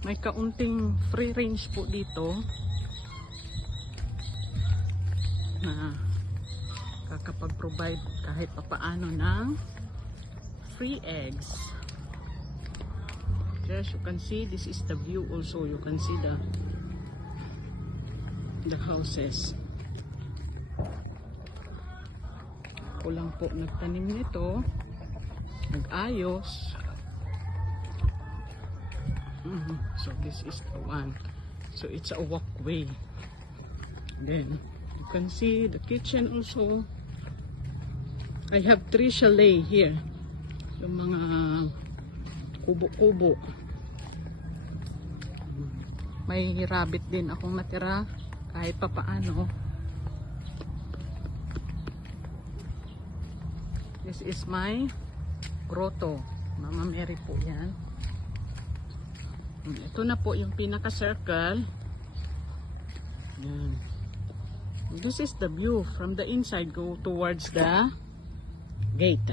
May kaunting free range po dito na kakapag-provide kahit papaano ng free eggs. Yes, you can see this is the view also. You can see the houses. Ako lang po nagtanim nito, nag-ayos. So this is the one. So it's a walkway. Then you can see the kitchen also. I have 3 chalet here. Yung mga kubo-kubo. May rabbit din akong natira kahit papaano. This is my grotto. Mama Mary po yan. Ito na po yung pinaka-circle. Yan. This is the view from the inside. Go towards the gate.